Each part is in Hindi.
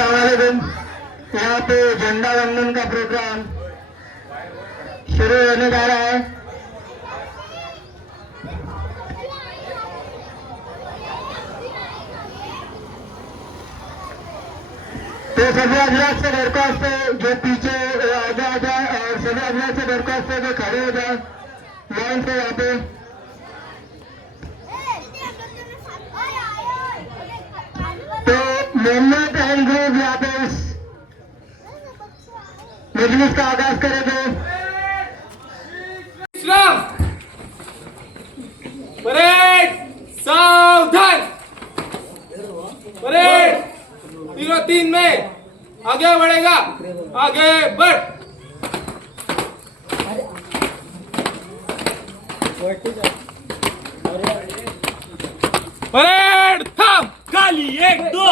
अस्सलामुअलैकुम। यहाँ पे झंडा वंदन का प्रोग्राम शुरू होने जा रहा है। तो सभी हजरात से दरख्वास्त है जो पीछे आगे आ जाए और सभी हजरात से दरख्वास्त है जो खड़े हो जाए लाइन से। यहाँ पे तो मोहम्मद एंड ग्रुप यहाँ पे इस मजलिस का आगाज करेंगे। परेड सावधान। परेड 03 में आगे बढ़ेगा, आगे बढ़। परेड थाम, खाली 1 2।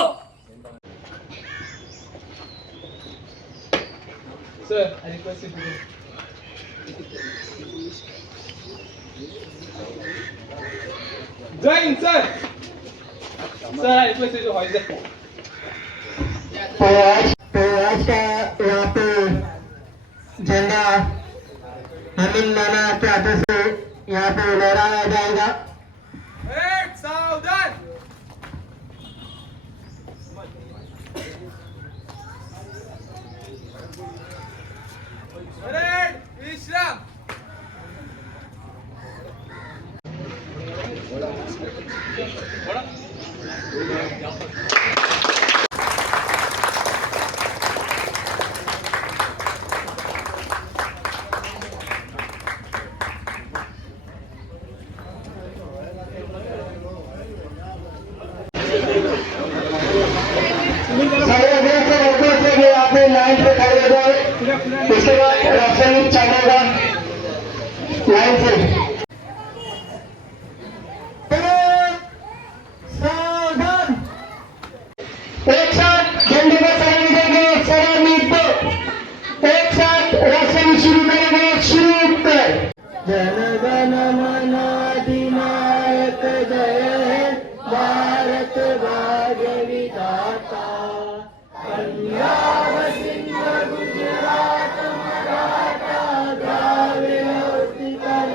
Sir I request you to join sir. Sir I request you to hoist the flag. तो आज का यहाँ पे झंडा हमीम नाना के हाथों से यहाँ पे लहराया जाएगा। परेड सावधान। परेड विश्राम। सारे अध्यक्ष से रिक्वेस्ट है कि यहाँ पे लाइन से खड़े हो जाए। उसके बाद राशन चलेगा लाइन से। सावधान, एक साथ झंडे को सलामी देंगे। सलामी दो, एक साथ राशन शुरू करेंगे। शुरू कर। जन गण मन अधिनायक जय हे भारत भाग्य विधाता। पंजाब सिंध गुजरात मराठा द्राविड़ उत्कल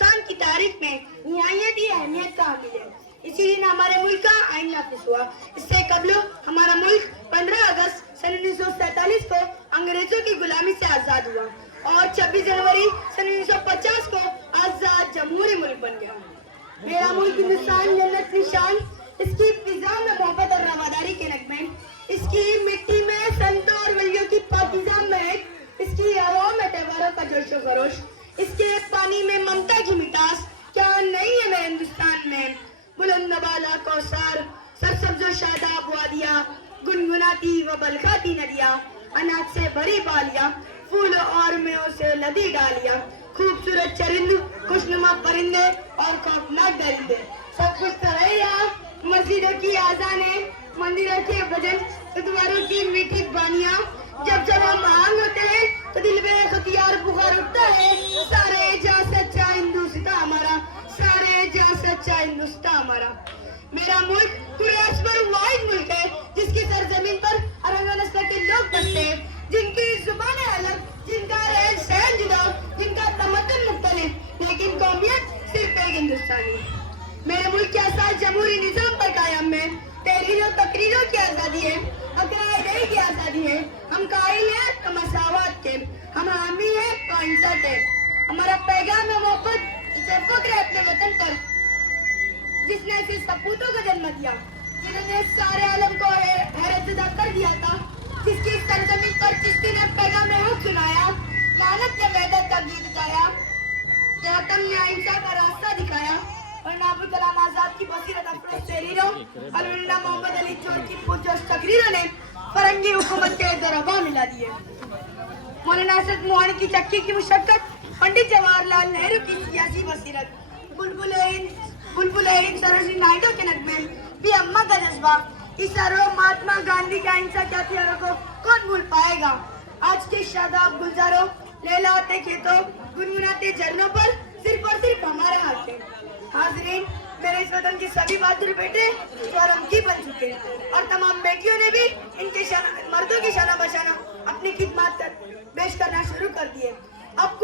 हिंदुस्तान की तारीख में निहायत ही अहमियत का हामिल है। इसी दिन हमारे मुल्क का आइन नाफिज हुआ। इससे कबल हमारा मुल्क 15 अगस्त सन 1947 को अंग्रेजों की गुलामी से आजाद हुआ और 26 जनवरी सन 1950 को आजाद जमहूरी मुल्क बन गया। मेरा मुल्क हिंदुस्तान जन्नत निशान, इसकी फिजा में मोहब्बत और रवादारी के नगमे, इसकी मिट्टी में संतों और वलियों की पाकीज़ा महक, इसकी हवाओं में त्योहारों का जोश व खरोश, इसके पानी में ममता की मिठास क्या नहीं है मेरे हिंदुस्तान में। बुलंद बाला कौसर, सरसब्ज शादाब वादियाँ, गुनगुनाती व बलखाती नदियाँ, अनाज से भरी बालियाँ, फूलों और मेवों से लदी डालियाँ, खूबसूरत चरिंद, खुशनुमा परिंदे और खौफनाक दरिंदे, सब कुछ तो है यहाँ। मस्जिदों की आज़ानें, मंदिरों के भजन, गुरुद्वारों की मीठी बानियाँ, जब जब हम आंग होते हैं तो दिल में खतियार बुखार उठता है। सारे जहाँ सच्चा हिंदुस्तान हमारा, सारे जहाँ सच्चा हिंदुस्तान हमारा। मेरा मुल्क कुरैश पर वाहिद मुल्क है जिसकी सरजमीन पर अरंगा नस्ल के लोग बसते हैं, जिनकी जुबानें अलग, जिनका रहन सहन जुदा, जिनका तमद्दुन मुख्तलिफ, लेकिन कौमियत सिर्फ एक हिंदुस्तानी। मेरे मुल्क के आसाद जमहूरी निजाम पर कायम है, तहरीरों तकरीरों की आज़ादी है, अक़ायदे की आज़ादी है। हम कायल हैं तो मसावत के, हम हामी हैं तो इंसाफ है। हमारा पैगाम है मोहब्बत, इसे फक्र है अपने वतन पर जिसने ऐसे सपूतों को जन्म दिया, जिन्होंने सारे आलम को हैरतज़दा कर दिया था, जिसकी सरजमीन पर किसी ने पैगाम हक सुनाया, लानत ने वहदत का गीत गाया, जातम ने अहिंसा का रास्ता दिखाया और नाबुल कलाम आजाद की बसीरत अफरोज तहरीरों और मोहम्मद अली चौर की पुरजोश तकरीरों ने फरंगी हुकूमत के दरबार मिला दिए। मौलाना असद मोहानी की चक्की की मुशक्कत, पंडित जवाहरलाल नेहरू की सियासी बसीरत, बुलबुल सरोजिनी नायडू के नगमे, भी अम्मा का जज्बा, इस महात्मा गांधी के अहिंसा के हथियारों को कौन भूल पाएगा। आज के शादाब गुलजारों, लहलाते खेतों, गुनगुनाते झरनों पर सिर्फ और सिर्फ हमारा हक है। हाज़रीन, मेरे इस वतन के सभी बहादुर बेटे स्वावलंबी बन चुके और तमाम बेटियों ने भी इनके मर्दों की शाना बशाना अपनी खिदमत पेश करना शुरू कर दिए। अब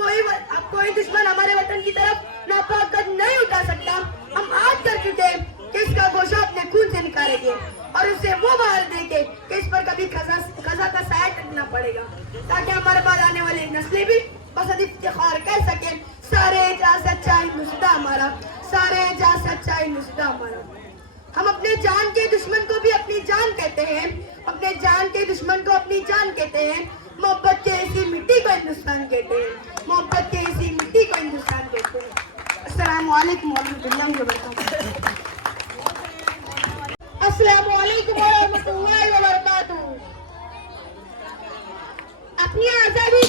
कोई दुश्मन हमारे वतन की तरफ नापाक कदम नहीं उठा सकता। हम आज कर चुके कि इसका गोशा अपने खून से निकालेंगे और उसे वो बाहर देंगे कि इस पर कभी खजा का साया टकना पड़ेगा, ताकि हमारे बाद आने वाली नस्लें भी बस इफ्तिखार कह सके, सारे जहाँ सच्चा हिंदुस्तान हमारा, सारे जहाँ सच्चा हिंदुस्तान हमारा। हम अपने जान के दुश्मन को भी अपनी जान कहते हैं, अपने जान के दुश्मन को अपनी जान कहते हैं। मोहब्बत के इसी मिट्टी को हिंदुस्तान कहते हैं, मोहब्बत के इसी मिट्टी को हिंदुस्तान कहते हैं। अस्सलामु अलैकुम वरहमतुल्लाहि वबरकातुहू। अस्सलामु अलैकुम वरहमतुल्लाहि वबरकातुहू। अपनी आजादी